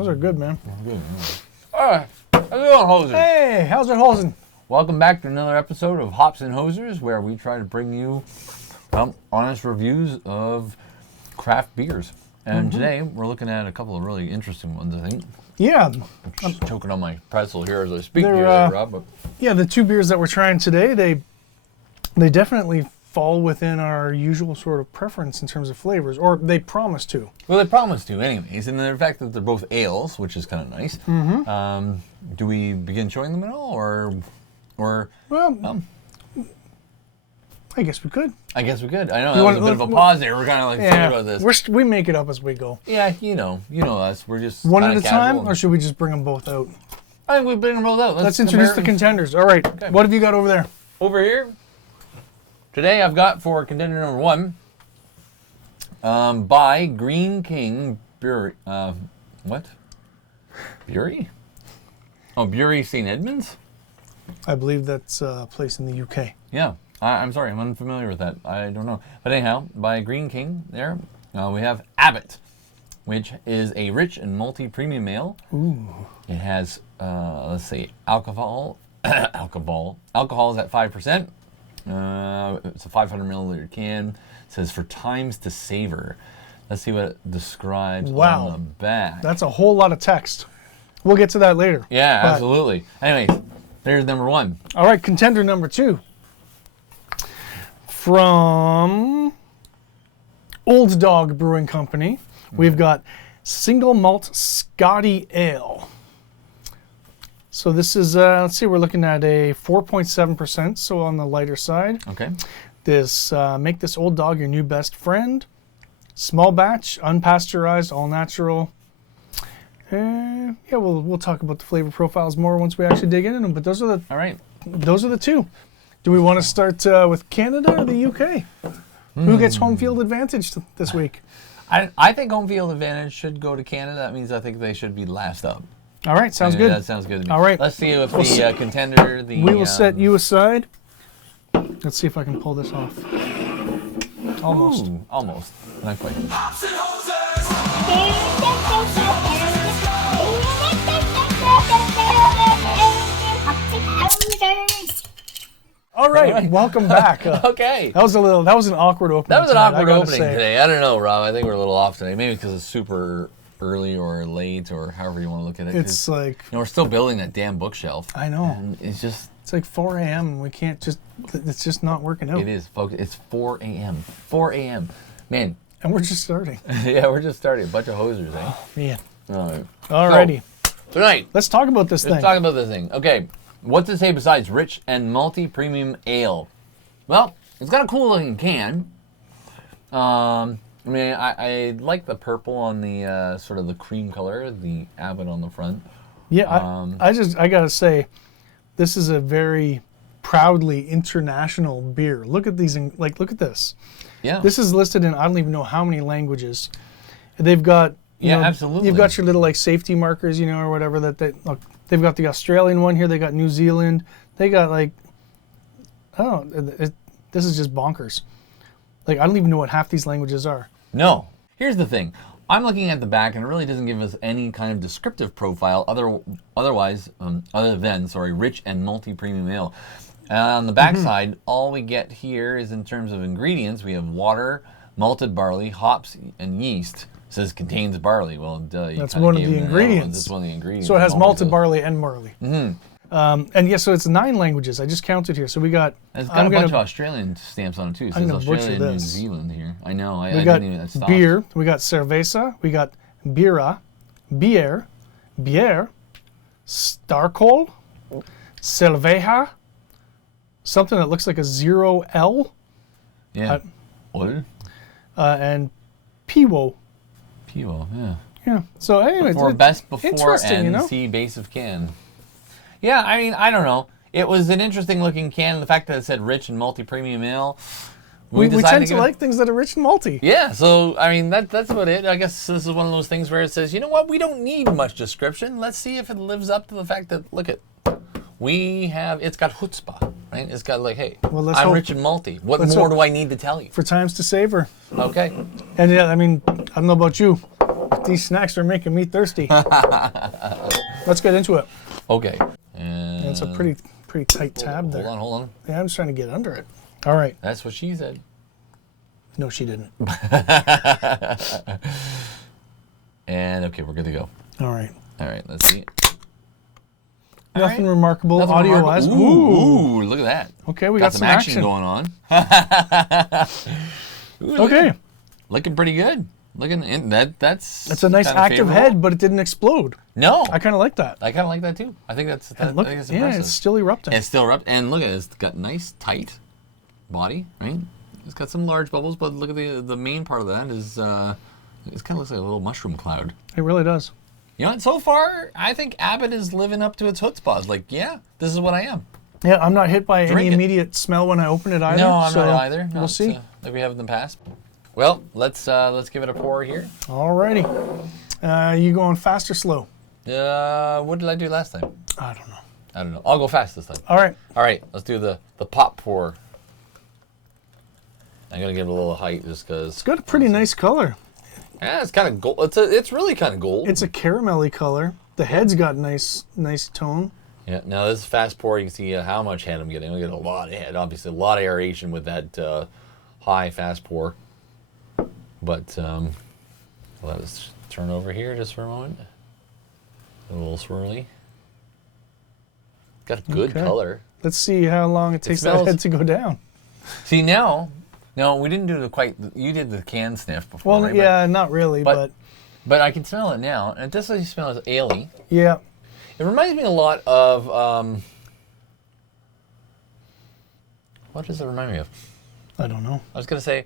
Those are good, man. Good. All right. How's it going, hosers? Hey, how's it hosing? Welcome back to another episode of Hops and Hosers, where we try to bring you honest reviews of craft beers. And today, we're looking at a couple of really interesting ones, I think. Yeah. I'm just choking on my pretzel here as I speak to you, Rob. But yeah, the two beers that we're trying today, they definitely fall within our usual sort of preference in terms of flavors, or they promise to. Well, they promise to anyways, and the fact that they're both ales, which is kind of nice. Do we begin showing them at all, or Well, I guess we could. I guess we could. I know that was a bit of a pause there. We're kind of like thinking about this. We make it up as we go. Yeah, you know us. We're just one at a time, or should we just bring them both out? I think we bring them both out. Let's introduce the contenders. All right, okay. What have you got over there? Over here, today I've got for contender number one, by Greene King Brewery. What? Bury? Oh, Bury St. Edmunds? I believe that's a place in the UK. Yeah. I'm sorry, I'm unfamiliar with that. I don't know. But anyhow, by Greene King there, we have Abbot, which is a rich and malty premium ale. Ooh. It has, let's see, alcohol. Alcohol is at 5%. It's a 500 milliliter can. It says for times to savor. Let's see what it describes on the back. That's a whole lot of text. We'll get to that later. Yeah, absolutely. Anyways, there's number one. All right, contender number two. From Old Dog Brewing Company, we've got Single Malt Scottie Ale. So this is, let's see, we're looking at a 4.7%, so on the lighter side. Okay. This, make this Old Dog your new best friend. Small batch, unpasteurized, all natural. Yeah, we'll talk about the flavor profiles more once we actually dig into them. But those are the Those are the two. Do we want to start with Canada or the UK? Who gets home field advantage this week? I think home field advantage should go to Canada. That means I think they should be last up. All right, sounds good. That sounds good to me. All right. Let's see if the contender... We will set you aside. Let's see if I can pull this off. Almost. Ooh, almost. Not quite. All right, welcome back. Okay. That was an awkward opening. That was an awkward opening say. today. I don't know, Rob. I think we're a little off today. Maybe because it's super early or late or however you want to look at it. It's like... we're still building that damn bookshelf. I know. And it's just... It's like 4 a.m. We can't just... It's just not working out. It is, folks. It's 4 a.m. 4 a.m. Man. And we're just starting. Yeah, we're just starting. A bunch of hosers, eh? Man. All right. Alrighty. So, tonight. Let's talk about this thing. Let's talk about this thing. Okay. What's it say besides rich and malty premium ale? Well, it's got a cool looking can. I mean, I like the purple on the sort of the cream color, the Abbot on the front. Yeah, I gotta say, this is a very proudly international beer. Look at these, look at this. Yeah. This is listed in I don't even know how many languages. They've got absolutely. You've got your little safety markers, or whatever that they look. They've got the Australian one here. They got New Zealand. They got this is just bonkers. I don't even know what half these languages are. No. Here's the thing. I'm looking at the back, and it really doesn't give us any kind of descriptive profile other than rich and malty premium ale. On the back side, all we get here is in terms of ingredients, we have water, malted barley, hops, and yeast. It says contains barley. Well, that's one of the ingredients. That's one of the ingredients. So it has malted barley and barley. Mm-hmm. So it's 9 languages. I just counted here. So we got... It's got a bunch of Australian stamps on it, too. It says Australia and New Zealand here. I know. We got beer. We got cerveza. We got bira, bier, starkol, cerveja, something that looks like a 0L. Yeah. Oil. And piwo. Piwo, yeah. Yeah. So anyway, before best before interesting, and C base of can. Yeah, I mean, I don't know. It was an interesting looking can. The fact that it said rich and malty premium ale. We tend to like things that are rich and malty. Yeah, so I mean that's about it. I guess this is one of those things where it says, you know what, we don't need much description. Let's see if it lives up to the fact that it's got chutzpah, right? It's got hey, I'm rich and malty. What more do I need to tell you? For times to savor. Okay. And yeah, I mean, I don't know about you. These snacks are making me thirsty. Let's get into it. Okay. And it's a pretty tight tab there. Hold on. Yeah, I'm just trying to get under it. All right. That's what she said. No, she didn't. And okay, we're good to go. All right. All right, let's see. Nothing remarkable Nothing audio-wise. Ooh, look at that. Okay, we got some action going on. Ooh, okay. Looking pretty good. Looking in that's It's a nice active head, but it didn't explode. No. I kind of like that. I kind of like that too. I think that's And look, I think it's yeah, impressive. it's still erupting. It's still erupting. And look at it. It's got nice, tight body, right? It's got some large bubbles, but look at the main part of that is, it kind of looks like a little mushroom cloud. It really does. You know, and so far, I think Abbot is living up to its chutzpah. It's like, yeah, this is what I am. Yeah, I'm not hit by Drink any it. immediate smell when I open it either. No, I'm so not either. We'll see. Like we have in the past. Well, let's give it a pour here. Alrighty. You going fast or slow? What did I do last time? I don't know. I don't know. I'll go fast this time. All right. All right, let's do the pop pour. I'm gonna give it a little height just because. It's got a pretty nice color. Yeah, it's kind of gold. It's really kind of gold. It's a caramelly color. The head's got nice tone. Yeah. Now this is fast pour. You can see how much head I'm getting. We get a lot of head. Obviously, a lot of aeration with that high fast pour. But let us turn over here just for a moment. A little swirly. Got a good color. Let's see how long it takes that smells- head to go down. See now, no, we didn't do you did the can sniff before. Well, right? yeah, not really, but But I can smell it now, and it definitely smells ale-y. yeah. It reminds me a lot of what does it remind me of? I don't know. I was gonna say,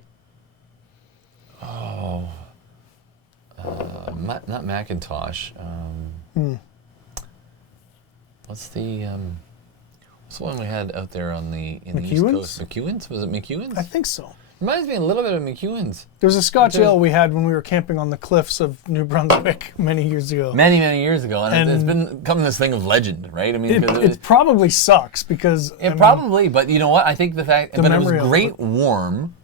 not Macintosh. What's the one we had out there on the East Coast? McEwen's? Was it McEwen's? I think so. Reminds me a little bit of McEwen's. There was a Scotch ale we had when we were camping on the cliffs of New Brunswick many years ago. Many years ago, and it's become this thing of legend, right? I mean, It probably sucks because probably, but you know what? I think the fact, but it was memory of great warm.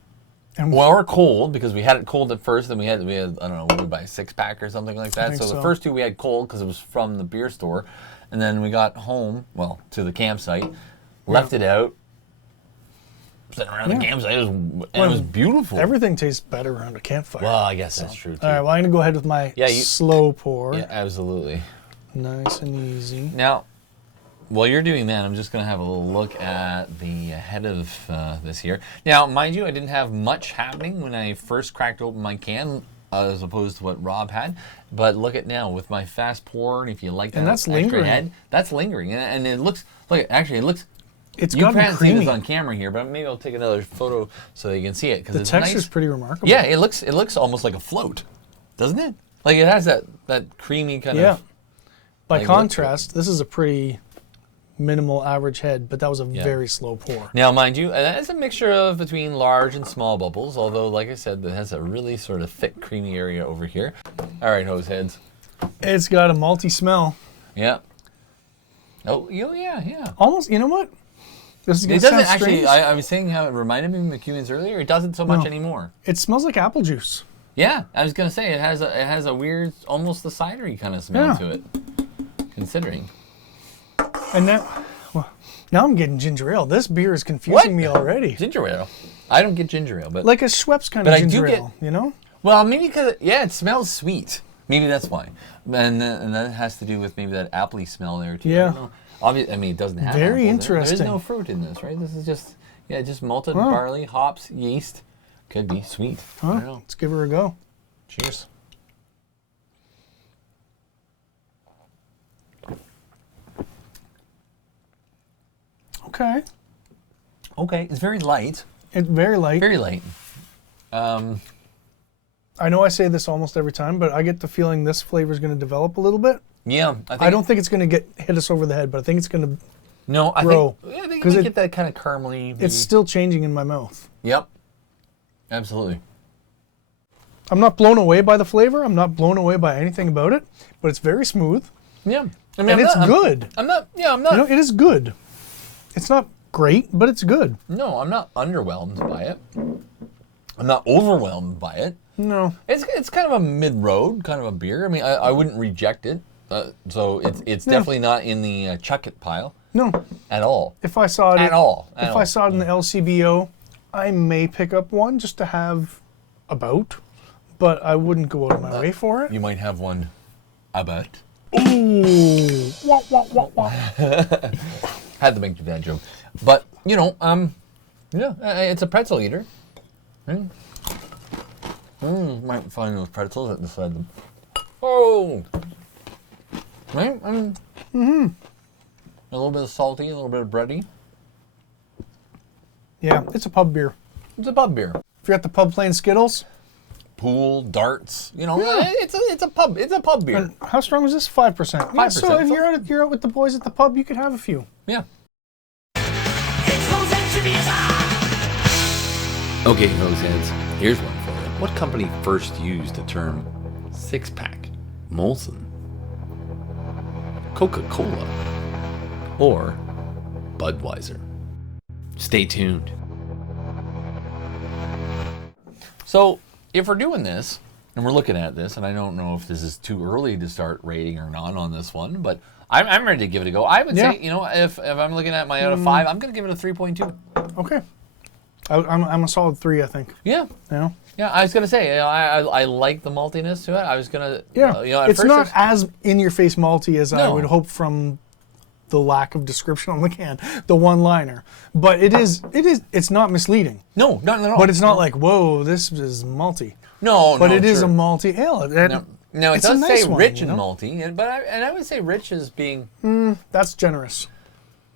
And Or cold, because we had it cold at first, and we had I don't know, we buy a 6-pack or something like that. think So the so. first two we had cold because it was from the beer store, and then we got home, to the campsite, left it out, sitting around the campsite, it was beautiful. everything tastes better around a campfire. Well, I guess that's true too. All right, well, I'm going to go ahead with my slow pour. Yeah, absolutely. Nice and easy. Now, while you're doing that, I'm just going to have a little look at the head of this here. Now, mind you, I didn't have much happening when I first cracked open my can, as opposed to what Rob had. But look at now with my fast pour, and if you like that And that's extra lingering. head, that's lingering, and it looks. Look, actually, it looks. It's You gotten can't see creamy. this on camera here, but maybe I'll take another photo so that you can see it because The it's texture's nice. pretty remarkable. Yeah, it looks almost like a float, doesn't it? Like it has that creamy kind Yeah. of. By like, look- contrast, this is a pretty minimal average head, but that was a very slow pour. Now, mind you, it's a mixture of between large and small bubbles, although, like I said, it has a really sort of thick, creamy area over here. All right, hose heads. It's got a malty smell. Yeah. Oh, yeah. Almost, you know what? This is It going to doesn't sound actually, strange. I was saying how it reminded me of McEwen's earlier. It doesn't so much No. anymore. It smells like apple juice. Yeah, I was going to say, it has a weird, almost a cidery kind of smell Yeah. to it, considering. And now I'm getting ginger ale. This beer is confusing me already. Ginger ale. I don't get ginger ale, but Like a Schweppes kind But of I do ginger get- ale, you know? well, maybe because it smells sweet. Maybe that's why, and that has to do with maybe that appley smell there too. Yeah. I don't know. Obviously, I mean, it doesn't have Very apples in it. interesting. There's no fruit in this, right? This is just malted barley, hops, yeast. Could be sweet. I don't know. Let's give her a go. Cheers. Okay. Okay, it's very light. It's very light. Very light. I know I say this almost every time, but I get the feeling this flavor is going to develop a little bit. Yeah, I don't think it's going to hit us over the head, but I think it's going to. No, I grow. think 'Cause we it- get that kind of caramely. It's still changing in my mouth. Yep. Absolutely. I'm not blown away by the flavor. I'm not blown away by anything about it, but it's very smooth. Yeah. I mean, And it's good. I'm not. Yeah, I'm not. You know, it is good. It's not great, but it's good. No, I'm not underwhelmed by it. I'm not overwhelmed by it. No. It's kind of a mid-road kind of a beer. I mean, I wouldn't reject it. So it's definitely not in the chuck it pile. No. At all. If I saw it At I saw it in the LCBO, I may pick up one just to have about, but I wouldn't go out of my way for it. You might have one Abbot. Ooh. Wah, wah, wah, wah. Had to make that joke. But, you know, yeah, it's a pretzel eater. Right? Might find those pretzels at the side of them. Oh! Right? A little bit of salty, a little bit of bready. Yeah, it's a pub beer. It's a pub beer. If you're at the pub playing Skittles. Pool, darts, you know, it's a pub beer. And how strong is this? 5%. 5%. Yeah, so if you're out with the boys at the pub, you could have a few. Yeah. Okay, hose heads, here's one for you. What company first used the term six-pack, Molson, Coca-Cola, or Budweiser? Stay tuned. So, if we're doing this, and we're looking at this, and I don't know if this is too early to start rating or not on this one, but I'm ready to give it a go. I would say, you know, if I'm looking at my out of 5, I'm going to give it a 3.2. Okay. I'm a solid 3, I think. Yeah. You know? Yeah, I was going to say, you know, I like the maltiness to it. I was going to, yeah. You know, it's not as in-your-face malty as I No. would hope from the lack of description on the can, the one-liner. But it's not misleading. No, not at all. But it's not like, whoa, this is malty. No, But no, it is sure. a malty ale. Now, it it's a does nice say one, rich you know? and malty, but I would say rich as being... That's generous.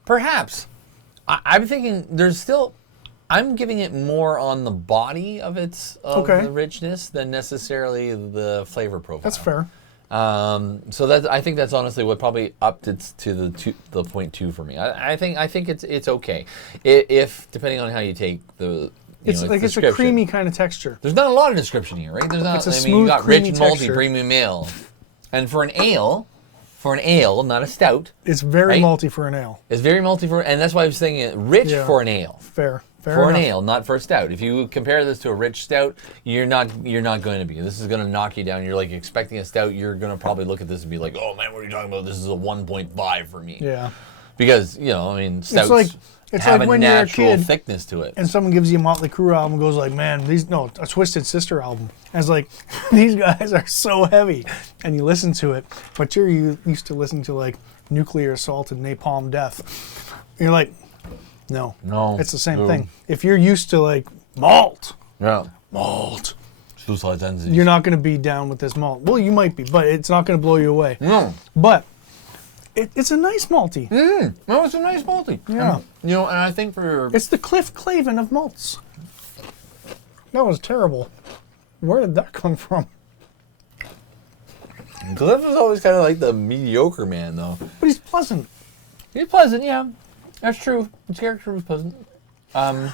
Perhaps. I'm thinking there's still... I'm giving it more on the body of the richness than necessarily the flavor profile. That's fair. So I think that's honestly what probably upped it to the 0.2 for me. I think it's okay. If depending on how you take the It's a creamy kind of texture. There's not a lot of description here, right? There's not. It's a I mean, smooth, you got rich creamy and malty texture. premium ale, and for an ale, not a stout. It's very right? malty for an ale. It's very malty and that's why I was saying rich for an ale. Fair for enough. an ale, not for a stout. If you compare this to a rich stout, you're not going to be. This is going to knock you down. You're like expecting a stout. You're going to probably look at this and be like, oh man, what are you talking about? This is a 1.5 for me. Yeah. Because I mean, stouts it's have like a when you're a natural kid thickness to it. and someone gives you a Motley Crue album and goes like, man, a Twisted Sister album. And it's like, these guys are so heavy. And you listen to it, but you're used to listening to like Nuclear Assault and Napalm Death. And you're like, no, it's the same thing. If you're used to like malt, Suicide tendencies. you're not going to be down with this malt. Well, you might be, but it's not going to blow you away. No. But it's a nice malty. No, it's a nice malty. Yeah. And I think for... It's the Cliff Clavin of malts. That was terrible. Where did that come from? Cliff is always kind of like the mediocre man, though. But he's pleasant. He's pleasant, yeah. That's true. His character was pleasant. I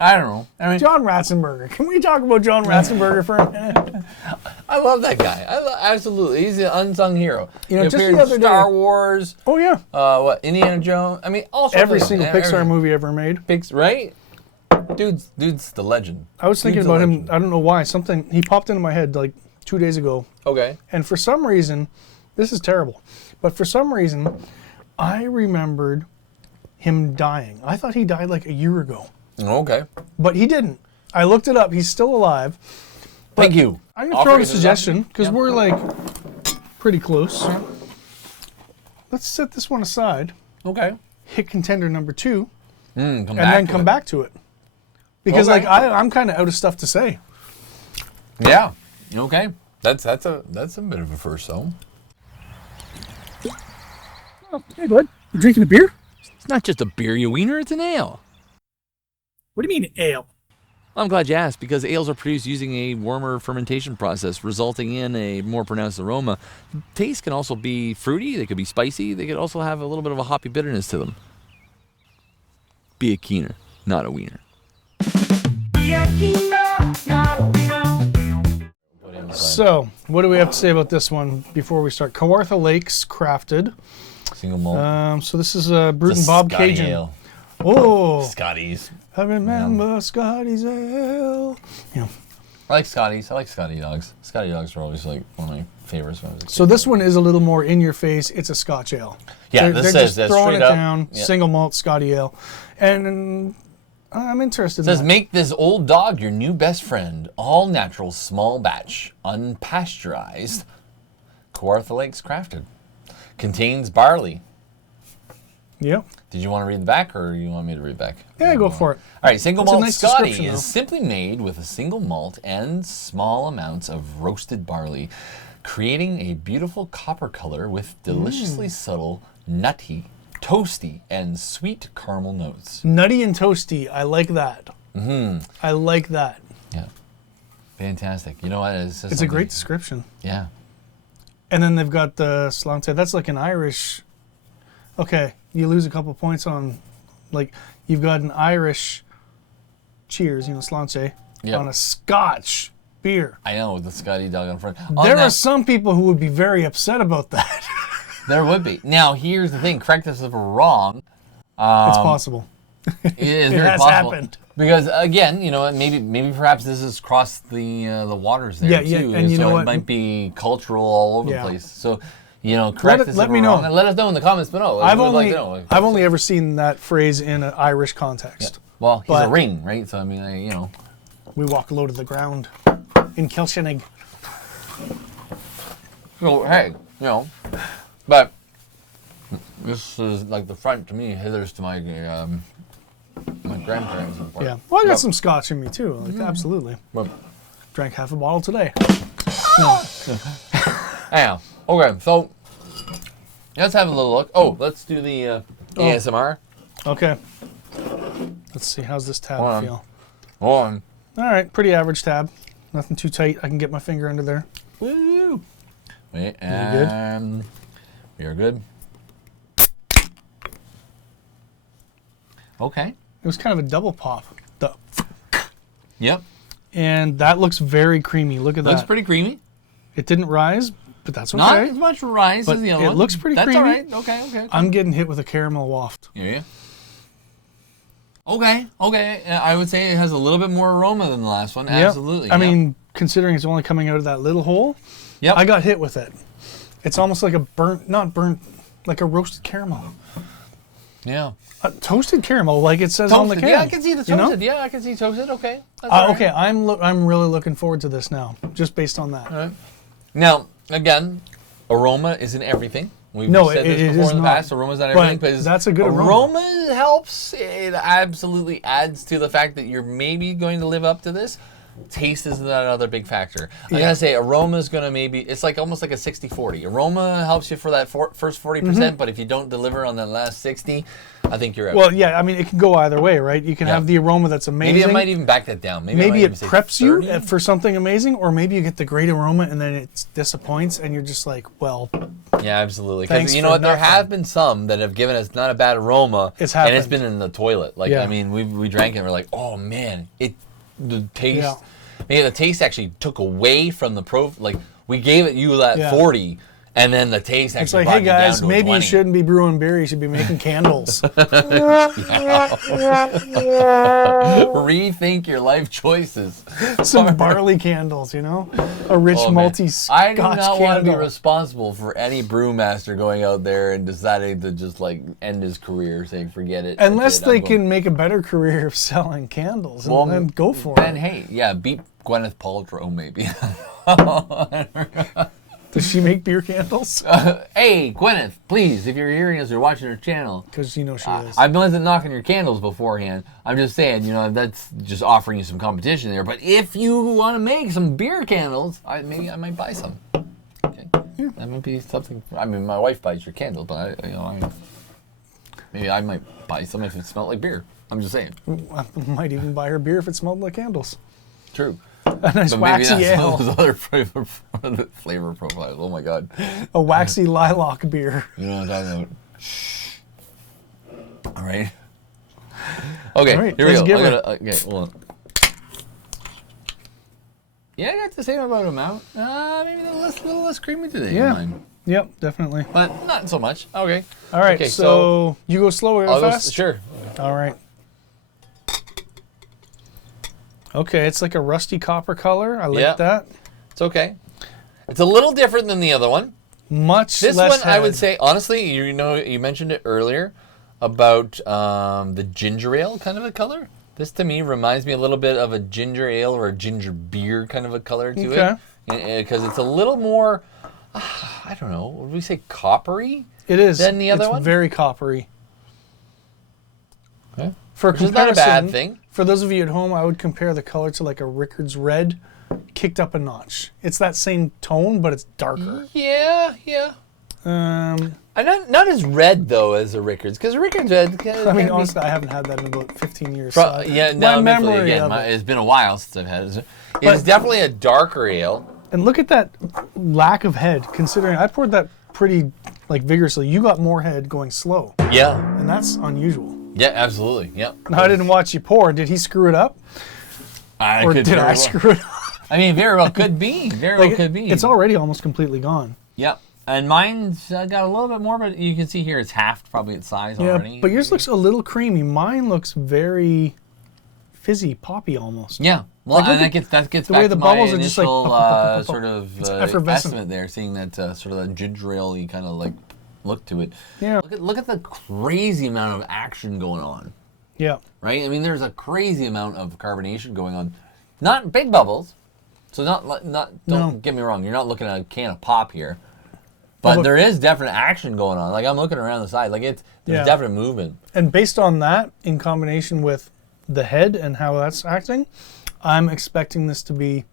don't know. I mean, John Ratzenberger. Can we talk about John Ratzenberger for a minute? I love that guy. Absolutely. He's the unsung hero. You know, he just appeared the other in Star day- Wars. Oh, yeah. Indiana Jones. I mean, all sorts Every of single Pixar movie ever made. Right? Dude's the legend. I was thinking Dude's a about him. legend. I don't know why. He popped into my head like 2 days ago. Okay. And for some reason, this is terrible, but for some reason, I remembered him dying. I thought he died like a year ago. Okay. But he didn't. I looked it up. He's still alive. Thank you. I'm going to throw out a suggestion because we're like pretty close. Let's set this one aside, Okay. hit contender number 2, and then come back to it. Because Okay. I'm kind of out of stuff to say. Yeah. Okay. That's a bit of a first, though. Oh, hey, bud. You drinking a beer? It's not just a beer, you wiener, it's an ale. What do you mean ale? I'm glad you asked, because ales are produced using a warmer fermentation process, resulting in a more pronounced aroma. The taste can also be fruity, they could be spicy, they could also have a little bit of a hoppy bitterness to them. Be a keener, not a wiener. So, what do we have to say about this one before we start? Kawartha Lakes crafted. Single malt. So this is Brewed It's and a Bob Scottie Cajun. ale. Oh, Scotties. I remember Scottie's ale. Yeah. I like Scotties. I like Scottie dogs. Scottie dogs are always like one of my favorites when I was a kid. So this one is a little more in your face. It's a Scotch ale. Yeah, they're this just says throwing it straight up. down. Yeah. Single malt Scottie ale, and I'm interested. It says in that. make this old dog your new best friend. All natural, small batch, unpasteurized. Kawartha Lakes crafted. Contains barley. Yep. Did you want to read the back, or you want me to read back? Yeah, go for it. All right, single That's a malt nice Scottie description, though. is simply made with a single malt and small amounts of roasted barley, creating a beautiful copper color with deliciously subtle, nutty, toasty, and sweet caramel notes. Nutty and toasty. I like that. I like that. Yeah, fantastic. You know what? It's a great description. Yeah. And then they've got the Slante. That's like an Irish. Okay, you lose a couple points on, like, you've got an Irish cheers, Slante, Yep. on a Scotch beer. I know, with the Scottie dog on front. There are some people who would be very upset about that. There would be. Now, here's the thing. Correct us if we're wrong. It's possible. It is It very has possible. happened. Because again, maybe perhaps this has crossed the waters there Yeah, too, and you so know it what? might be cultural all over Yeah. the place. So, correct us let if me we're know. wrong, and let us know in the comments below. I've We would like only to know. I've only ever seen that phrase in an Irish context. Well, he's but- a ring, right? So I mean, We walk low to the ground in Kilshinnig. So hey, but this is like the front to me, hithers to my my grandparents. Yeah. Well, I got some Scotch in me too. Like, absolutely. But, Drank half a bottle today. anyhow, okay, so let's have a little look. Oh, let's do the ASMR. Okay. Let's see. How's this tab Hold on. feel? Hold on. All right. Pretty average tab. Nothing too tight. I can get my finger under there. Woo! Wait, good? and we are good. Okay. It was kind of a double pop. Yep. And that looks very creamy. Look at Looks that. pretty creamy. It didn't rise, but that's okay. Not as much rise But as the other it one. looks pretty That's creamy. all right. Okay. I'm getting hit with a caramel waft. Yeah. Okay. I would say it has a little bit more aroma than the last one. Yep. Absolutely. I yep. mean, considering it's only coming out of that little hole, Yep. I got hit with it. It's almost like not burnt, like a roasted caramel. Yeah. Toasted caramel, like it says on the Toasted. can. Yeah, I can see the you know? toasted. Yeah, I can see toasted. Okay. That's all right. Okay, I'm really looking forward to this now, just based on that. All right. Now, again, aroma isn't everything. We've No, said this it before is in the not. past. Aroma's not But everything. But that's a good aroma. Aroma helps. It absolutely adds to the fact that you're maybe going to live up to this. Taste is another big factor. I'm going to say aroma is going to it's like almost like a 60-40. Aroma helps you for that first 40%, but if you don't deliver on that last 60, I think you're out. Well, yeah, I mean, it can go either way, right? You can Yeah. have the aroma that's amazing. Maybe I might even back that down. Maybe I might it even say preps 30. you for something amazing, or maybe you get the great aroma and then it disappoints, and you're just like, well, Yeah, absolutely. Thanks Because you know for what? There nothing. have been some that have given us not a bad aroma, It's and it's happened. been in the toilet. Like, Yeah. I mean, we drank it and we're like, oh man, the taste. Yeah. Maybe the taste actually took away from the like we gave it you that Yeah. 40, and then the tast actually it's like, brought hey you down guys, to a maybe you 20. shouldn't be brewing beer, you should be making candles. Rethink your life choices. Some barley candles, a rich Oh, man. malty Scotch I do not want to candle. be responsible for any brewmaster going out there and deciding to just like end his career, saying forget it. Unless that's it, they I'm going." can make a better career of selling candles, and Well, then go for then it. hey, yeah, beat Gwyneth Paltrow maybe. Does she make beer candles? Hey, Gwyneth, please, if you're hearing us or watching our channel, Because she is. I wasn't knocking your candles beforehand. I'm just saying, that's just offering you some competition there. But if you want to make some beer candles, maybe I might buy some. Okay, that might be something. I mean, my wife buys your candle, but maybe I might buy some if it smelled like beer. I'm just saying. I might even buy her beer if it smelled like candles. True. A nice But maybe waxy that's ale. those other flavor profiles. Oh my god. A waxy lilac beer. You know what I'm talking about. All right. Okay, All right, here we let's go. give I'm it. gonna, okay, hold on. Yeah, I got the same amount. Maybe a little less creamy today. Yeah. Mine. Yep, definitely. But not so much. Okay. All right, Okay, so you go slow or I'll go fast? sure. All right. Okay, it's like a rusty copper color. I like Yeah. that. It's okay. It's a little different than the other one. Much This less one, I would head. say, honestly, you mentioned it earlier about the ginger ale kind of a color. This to me reminds me a little bit of a ginger ale or a ginger beer kind of a color to Okay. it. Because it's a little more, I don't know, would we say coppery? It is. Than the other it's one? very coppery. Okay. For Which is not a comparison, bad thing. For those of you at home, I would compare the color to like a Rickard's Red, kicked up a notch. It's that same tone, but it's darker. Yeah. Not as red though as a Rickard's, because Rickard's red. I mean, honestly, I haven't had that in about 15 years. Yeah, no, my admittedly, memory again, of it. it's been a while since I've had it. It's definitely a darker ale. And look at that lack of head, considering I poured that pretty like vigorously. You got more head going slow, Yeah, and that's unusual. yeah, absolutely, yeah. Now, I didn't watch you pour. Did he screw it up? Or did I screw it up? I mean, very well could be. Very well could be. It's already almost completely gone. Yep. And mine's got a little bit more, but you can see here it's halved probably its size already. Yeah, but yours looks a little creamy. Mine looks very fizzy, poppy almost. Yeah. Well, Like, look and at that gets the back way to the my bubbles are just like initial pop, pop, pop, pop, pop. sort of It's effervescent. estimate there, seeing that sort of that ginger ale-y kind of like look to it. Yeah. Look at the crazy amount of action going on. Yeah. Right? I mean, there's a crazy amount of carbonation going on. Not big bubbles. So don't get me wrong, you're not looking at a can of pop here. But look, there is definite action going on. Like I'm looking around the side, like there's definite movement. And based on that, in combination with the head and how that's acting, I'm expecting this to be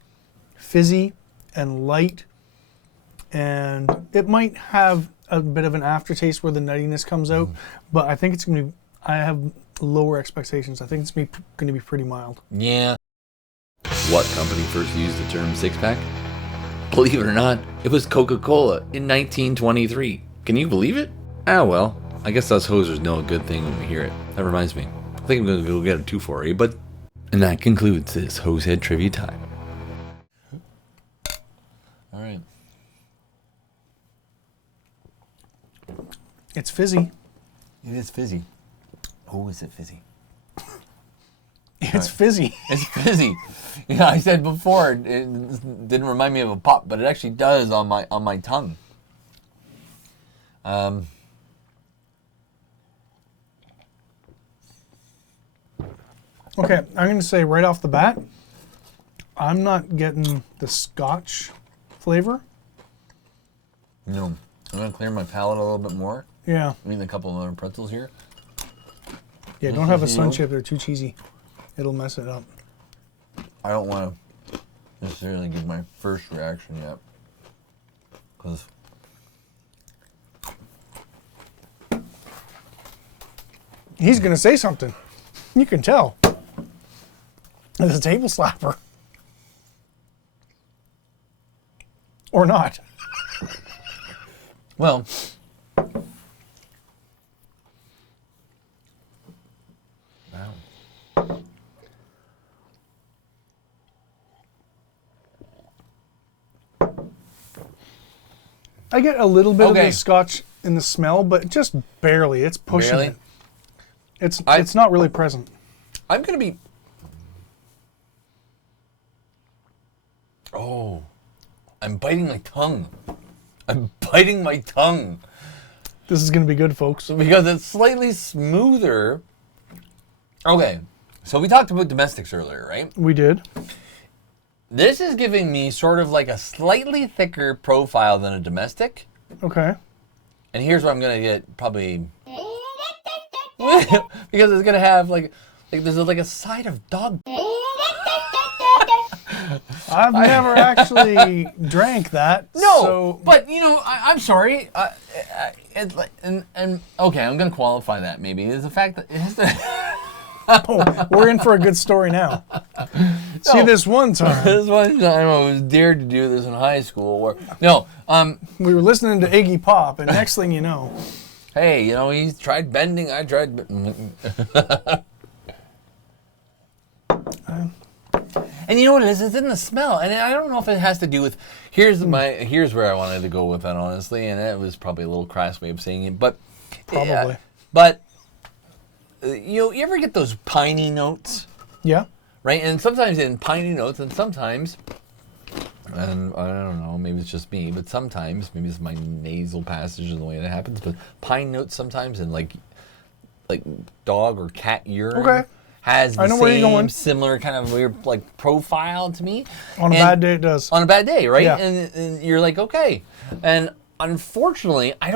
fizzy and light. And it might have a bit of an aftertaste where the nuttiness comes out, but I think it's going to be, I have lower expectations. I think it's going to be pretty mild. Yeah. What company first used the term six-pack? Believe it or not, it was Coca-Cola in 1923. Can you believe it? Ah, well, I guess us hosers know a good thing when we hear it. That reminds me, I think I'm going to go get a 2 for you, but... And that concludes this Hosehead Trivia Time. All right. It's fizzy. It is fizzy. Oh, is it fizzy? It's fizzy. It's fizzy. Yeah, I said before it didn't remind me of a pop, but it actually does on my tongue. Okay, I'm going to say right off the bat, I'm not getting the Scotch flavor. No, I'm gonna clear my palate a little bit more. Yeah. I mean, a couple of other pretzels here. Yeah, don't have a sun chip. They're too cheesy. It'll mess it up. I don't want to necessarily give my first reaction yet, because He's going to say something. You can tell. It's a table slapper. Or not. well, wow. I get a little bit of Okay. the Scotch in the smell, but just barely. It's pushing Barely? it. It's not really present. I'm gonna be. Oh, I'm biting my tongue. I'm biting my tongue This is going to be good, folks. because it's slightly smoother. Okay, so we talked about domestics earlier, right? We did. This is giving me sort of like a slightly thicker profile than a domestic. Okay. And here's what I'm gonna get probably because it's gonna have like there's like a side of dog. I've never actually drank that. No, So but you know, I'm sorry. It's like, and okay, I'm gonna qualify that maybe. Is the fact that it has to, we're in for a good story now. See, this one time, this one time I was dared to do this in high school. Where we were listening to Iggy Pop, and next thing you know, hey, you know, he tried bending. I tried. And you know what it is? It's in the smell, and I don't know if it has to do with. Here's where I wanted to go with that, honestly, and it was probably a little crass way of saying it, but Probably. but you ever get those piney notes, yeah. right? And sometimes in piney notes, and sometimes, and I don't know, maybe it's just me, but sometimes, maybe it's my nasal passage and the way that happens, but pine notes sometimes in like dog or cat urine. Okay. Has the I know where you're going. similar kind of weird like profile to me. On a bad day, it does. On a bad day, right? Yeah. And you're like, okay. And unfortunately, I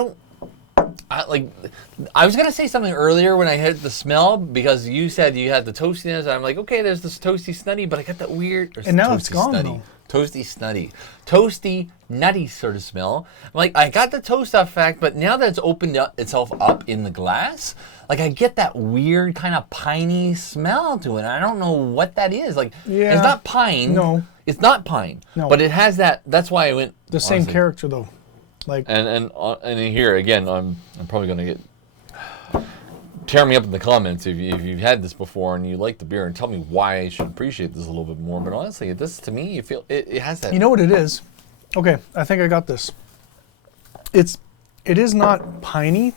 was gonna say something earlier when I hit the smell because you said you had the toastiness. And I'm like, okay, there's this toasty snutty, but I got that weird. And now it's gone, though. Toasty snutty, toasty nutty sort of smell. I'm like, I got the toast effect, but now that it's opened itself up in the glass, like I get that weird kind of piney smell to it. I don't know what that is. Like, Yeah. it's not pine. No. It's not pine. No. But it has that. That's why I went. The same character, though. Like, And here again, I'm probably gonna get tear me up in the comments if you've had this before and you like the beer and tell me why I should appreciate this a little bit more. But honestly, this to me, you feel it has that. you know what it is? Okay, I think I got this. It is not piney,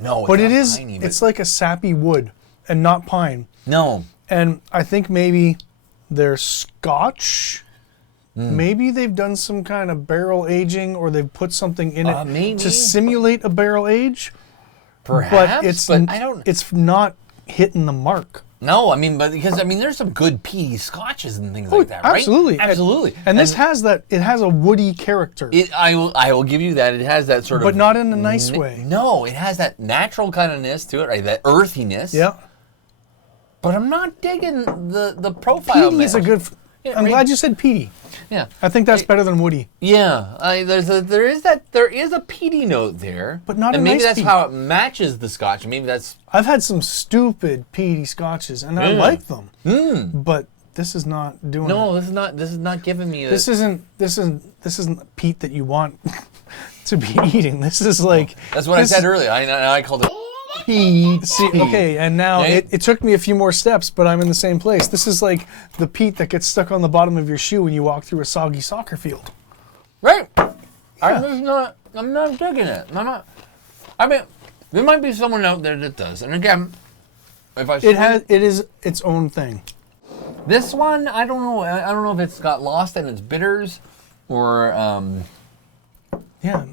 No, it's but not it is. piney, but It's like a sappy wood and not pine. no. And I think maybe they're Scotch. Maybe they've done some kind of barrel aging, or they've put something in it Maybe. to simulate a barrel age. Perhaps, but I don't. It's not hitting the mark. No, I mean, because there's some good peaty scotches and things like that, right? Absolutely, Absolutely. And this has that. It has a woody character, I will give you that. It has that sort of, but not in a nice way. No, it has that natural kind of ness to it, right? That earthiness. Yeah, But I'm not digging the profile. peaty is a good. Yeah, I'm right. glad you said peaty. Yeah. I think that's better than woody. Yeah, there is a peaty note there, But not and a maybe nice that's peat. how it matches the scotch. Maybe that's I've had some stupid peaty scotches, and I like them. But this is not doing it. no. This is not giving me This isn't peat that you want to be eating. This is like That's what I this said is earlier. I called it. See, okay, and now Yeah. it took me a few more steps, but I'm in the same place. This is like the peat that gets stuck on the bottom of your shoe when you walk through a soggy soccer field. Right. I'm not digging it. I'm not. I mean, there might be someone out there that does. And again, if I It is its own thing. this one, I don't know. I don't know if it's got lost in its bitters, or Yeah,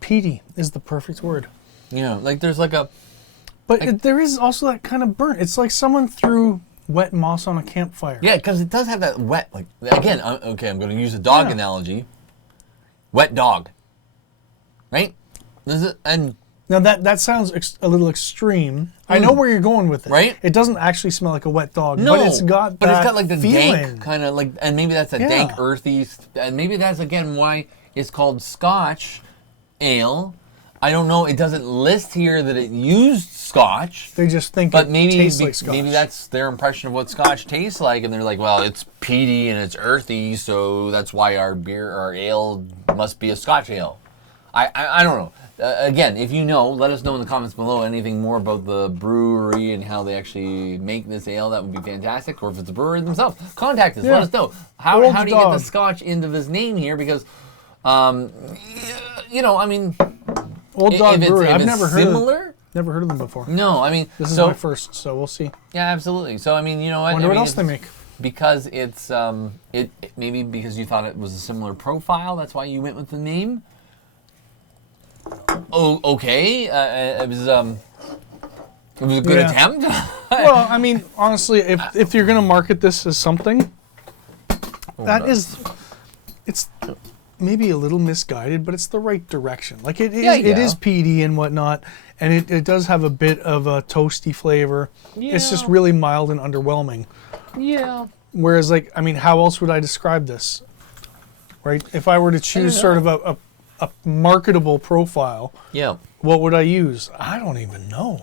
peaty is the perfect word. like there's like a. But there is also that kind of burnt. It's like someone threw wet moss on a campfire. Yeah, because it does have that wet. Like again, okay, I'm going to use a dog Yeah. analogy. Wet dog. Right. And Now that sounds a little extreme. I know where you're going with it. Right? It doesn't actually smell like a wet dog, no, but it's got like the feeling. dank kind of like, and maybe that's a Yeah. dank earthy, and maybe that's again why it's called Scotch ale. I don't know. It doesn't list here that it used Scotch. They just think But it maybe tastes like Scotch. maybe that's their impression of what Scotch tastes like, and they're like, well, it's peaty and it's earthy, so that's why our beer, our ale, must be a Scotch ale. I don't know. Again, if you know, let us know in the comments below anything more about the brewery and how they actually make this ale. That would be fantastic. Or if it's the brewery themselves, contact us. Yeah. Let us know how Old do you get the dog. Scotch into this name here? Because, I mean, Old Dog if it's, Brewery. if I've it's never similar. Never heard of them before. No, I mean, This is so my first, so we'll see. yeah, absolutely. So I mean, you know what? Wonder I what mean, else they make. Because it's it maybe because you thought it was a similar profile. That's why you went with the name. Oh, okay. It was a good Yeah. attempt. Well, I mean, honestly, if you're gonna market this as something, that no. is, it's maybe a little misguided, but it's the right direction. Like it is, Yeah, it yeah. is peaty and whatnot, and it does have a bit of a toasty flavor. It's just Yeah. really mild and underwhelming. Yeah. Whereas, like, I mean, how else would I describe this? Right? If I were to choose know. sort of a marketable profile, Yeah. what would I use? I don't even know.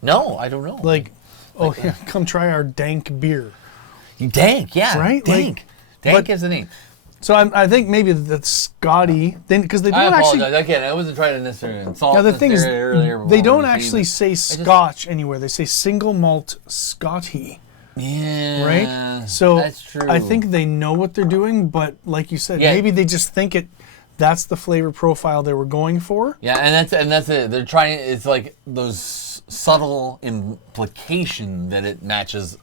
No, I don't know. Like, oh yeah, come try our dank beer. Dank, yeah. Right? Dank. Like, Dank but- is the name. So I think maybe that's Scottie, then because they I don't actually. apologize. Again, I wasn't trying to necessarily insult. Now the thing is, earlier they when don't we actually came. say Scotch anywhere. They say single malt Scottie, Yeah. right? So that's true. I think they know what they're doing, but like you said, Yeah. maybe they just think it. That's the flavor profile they were going for. Yeah, and that's it. They're trying. It's like those subtle implication that it matches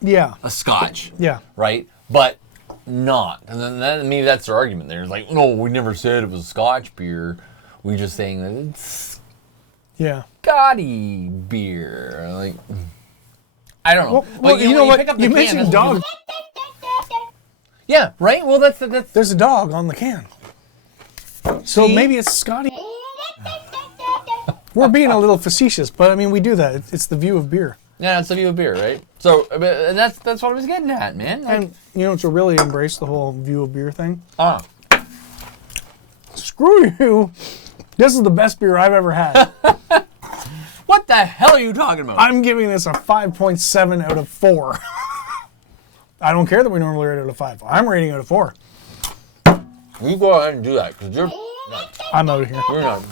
Yeah. a Scotch, Yeah. right? But not. And then maybe that's their argument there. It's like, no, we never said it was Scotch beer. We just saying that it's Yeah. Scottie beer. Like, I don't know. Well, But you know when what? pick up the You can, mentioned that's what dog. Yeah, right? Well, that's There's a dog on the can. So See? maybe it's Scottie. We're being a little facetious, but I mean, we do that. It's the view of beer. yeah, it's the view of beer, right? So, and that's what I was getting at, man. Like, And you know, to really embrace the whole view of beer thing, screw you. This is the best beer I've ever had. what the hell are you talking about? I'm giving this a 5.7 out of 4. I don't care that we normally rate it out of 5. I'm rating it out of 4. You go ahead and do that, because you're nuts. I'm out of here. You're nuts.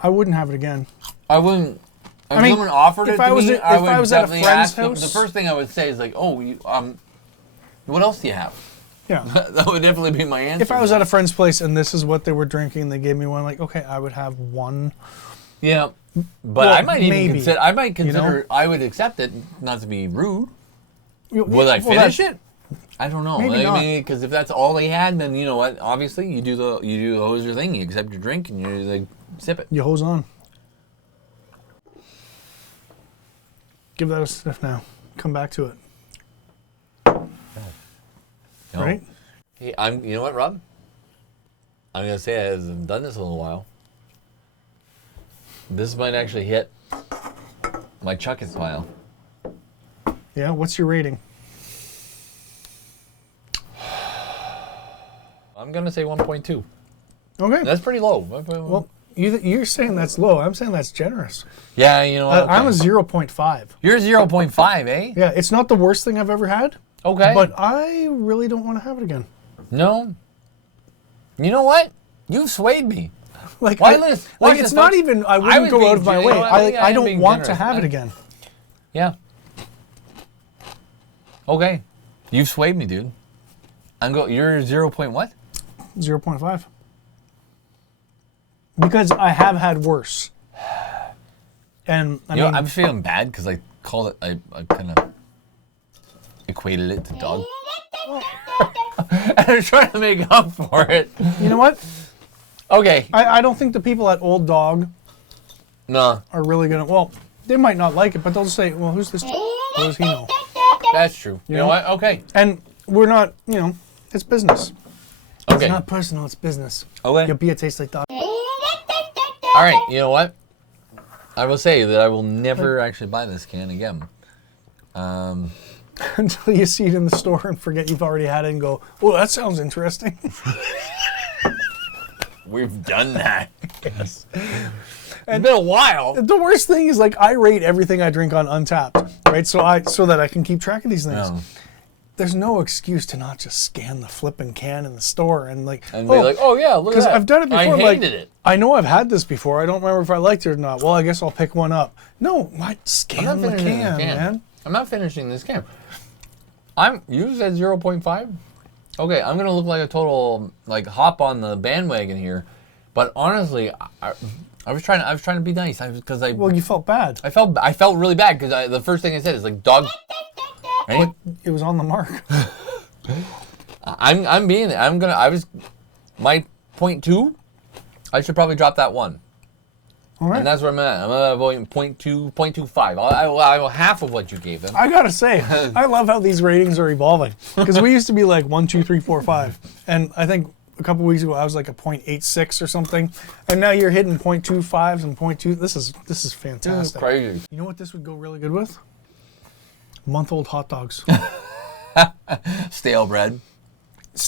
I wouldn't have it again. I wouldn't. If I mean, someone offered if it to I was me, at- I if would I was at a definitely friend's ask them. The house- first thing I would say is like, "Oh, what else do you have?" Yeah. That would definitely be my answer. If I was at a friend's place and this is what they were drinking, and they gave me one, like, okay, I would have one. yeah, but Well, I might even maybe, consider. I might you know? consider. I would accept it, not to be rude. Will Will I finish it? I don't know. Maybe I not. mean, because if that's all they had, then you know what? Obviously, you do the hoser thing. You accept your drink and you like sip it. You hose on. Give that a sniff now. Come back to it. You know? Right? Hey, you know what, Rob? I'm gonna say I haven't done this in a little while. This might actually hit my chuck it smile. Yeah. What's your rating? I'm gonna say 1.2. Okay. That's pretty low. Well, you're saying that's low. I'm saying that's generous. yeah, you know. Okay. I'm a 0.5. You're 0.5, eh? Yeah, it's not the worst thing I've ever had, Okay. but I really don't want to have it again. no. You know what? You've swayed me. Like, Why I- this? like Watch it's this, not folks. even. I I wouldn't was go being out of my gen- way. you know what, I think I I am don't being want to generous. have it again. Yeah. Okay. You've swayed me, dude. You're 0. What? 0.5. Because I have had worse. And I You mean, know, I'm feeling bad because I called it. I kind of equated it to dog. and I'm trying to make up for it. you know what? Okay. I don't think the people at Old Dog No, are really gonna. Well, they might not like it, but they'll just say, "Well, who's this? What does he know?" that's true. You know what? Okay. And we're not. You know, it's business. Okay. It's not personal. It's business. Okay. Your beer tastes like dog. All right. You know what? I will say that I will never actually buy this can again. Until you see it in the store and forget you've already had it and go, "Oh, that sounds interesting." We've done that. Yes. It's been a while. The worst thing is, like, I rate everything I drink on Untappd, right? So that I can keep track of these things. No. There's no excuse to not just scan the flipping can in the store and like, And be like, oh yeah, look at because that. I've done it before. I like, hated it. I know I've had this before. I don't remember if I liked it or not. Well, I guess I'll pick one up. No, I'm scan not the finishing this can, can. man. I'm not finishing this can. You said 0.5? Okay, I'm gonna look like a total like hop on the bandwagon here, but honestly, I was trying to be nice because Well, you felt bad. I felt really bad because the first thing I said is like dog. Right? It was on the mark. My 0.2. I should probably drop that one. All right. And that's where I'm at. I'm at about 0.2, 0.25. I'll half of what you gave him. I gotta say, I love how these ratings are evolving. Because we used to be like 1, 2, 3, 4, 5, and I think a couple weeks ago I was like a 0.86 or something, and now you're hitting 0.25s and 0.2. This is This is fantastic. crazy. You know what this would go really good with? Month-old hot dogs. Stale bread.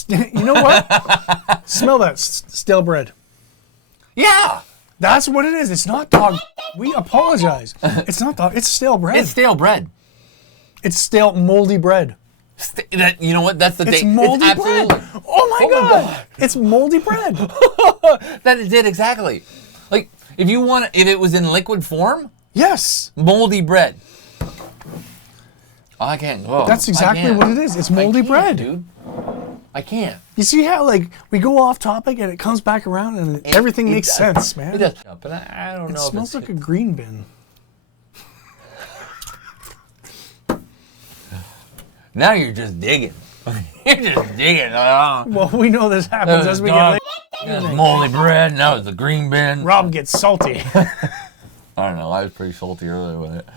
You know what? Smell that stale bread. Yeah. That's what it is. It's not dog. We apologize. It's not dog. It's stale bread. It's stale bread. It's stale moldy bread. You know what? That's the It's thing. moldy It's bread. absolutely. Oh my God. god. It's moldy bread. That is it exactly. Like if it was in liquid form, Yes. moldy bread. I can't. Oh, That's exactly I can't. what it is. It's moldy I can't, bread. dude. I can't. You see how like we go off topic and it comes back around and everything It makes does. sense, man. It does. But I don't It know. smells if like a green bin. Now you're just digging. You're just digging. Well, we know this happens as we get later. There's moldy bread. Now it's the green bin. Rob gets salty. I don't know. I was pretty salty earlier with it.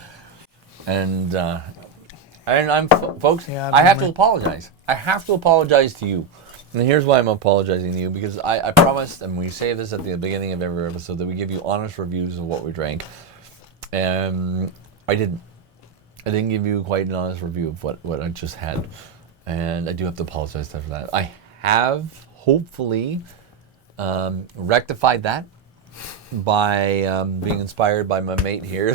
And I'm folks, Yeah, I have to apologize. I have to apologize to you. And here's why I'm apologizing to you, because I promised, and we say this at the beginning of every episode, that we give you honest reviews of what we drank. And I didn't give you quite an honest review of what I just had. And I do have to apologize for that. I have hopefully rectified that by being inspired by my mate here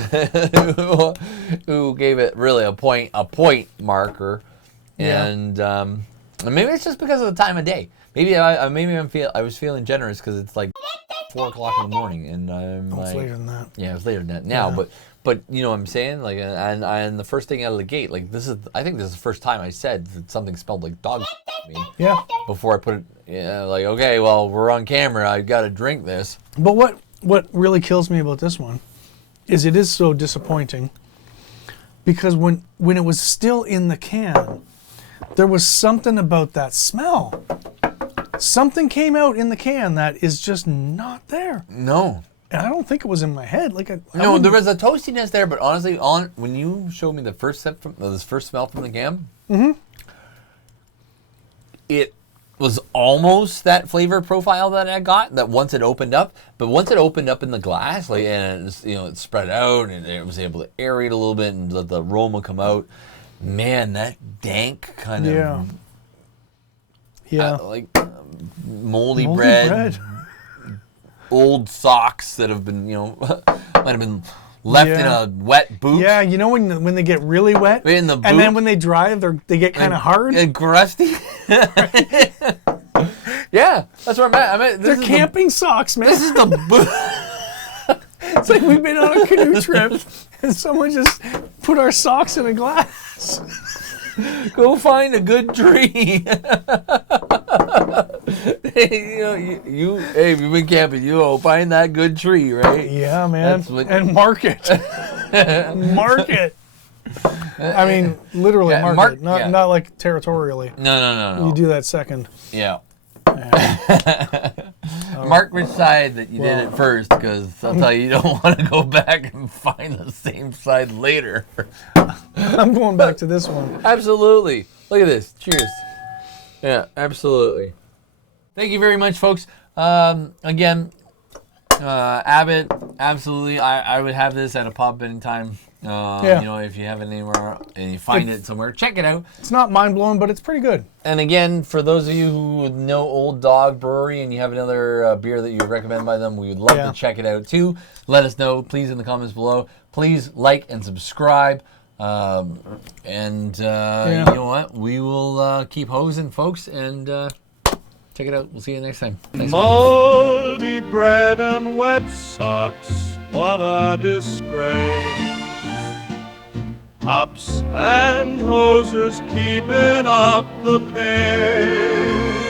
who gave it really a point marker. Yeah. And maybe it's just because of the time of day. Maybe I was feeling generous because it's like 4 o'clock in the morning, and I'm It's like, later than that. yeah, it's later than that now. Yeah. But you know what I'm saying? Like, and the first thing out of the gate, like I think this is the first time I said that something smelled like dog to me. Yeah. Before I put it, like, okay, well, we're on camera. I've got to drink this. But what really kills me about this one is it is so disappointing, because when it was still in the can, there was something about that smell. Something came out in the can that is just not there. No. And I don't think it was in my head. Like No, there was a toastiness there, but honestly, when you showed me the first sip this first smell from the can, it was almost that flavor profile that I got. That once it opened up, but once it opened up in the glass, like, and it spread out, and it was able to aerate a little bit and let the aroma come out. Man, that dank kind of like moldy bread. Old socks that have been, might have been left in a wet boot. Yeah, you know when they get really wet, In the boot. and then when they dry, they get kind of hard. And crusty. Yeah, that's where I'm at. They're camping socks, man. This is the boot. It's like we've been on a canoe trip, and someone just put our socks in a glass. Go find a good tree. Hey, if you've been camping, find that good tree, right? Yeah, man. And mark it. Mark it. I mean, literally mark it. Not like territorially. No. You do that second. Yeah. Mark which side that you did it first, because I'll tell you don't want to go back and find the same side later. I'm going back to this one. Absolutely. Look at this. Cheers. Yeah, absolutely. Thank you very much, folks. Again, Abbot, absolutely. I would have this at a pub anytime. If you have it anywhere and you find it somewhere, check it out. It's not mind-blowing, but it's pretty good. And again, for those of you who know Old Dog Brewery and you have another beer that you recommend by them, we would love to check it out too. Let us know, please, in the comments below. Please like and subscribe. You know what? We will keep hosing, folks, and check it out. We'll see you next time. Thanks. Moldy bread and wet socks, what a disgrace. Hops and hosers keeping up the pace.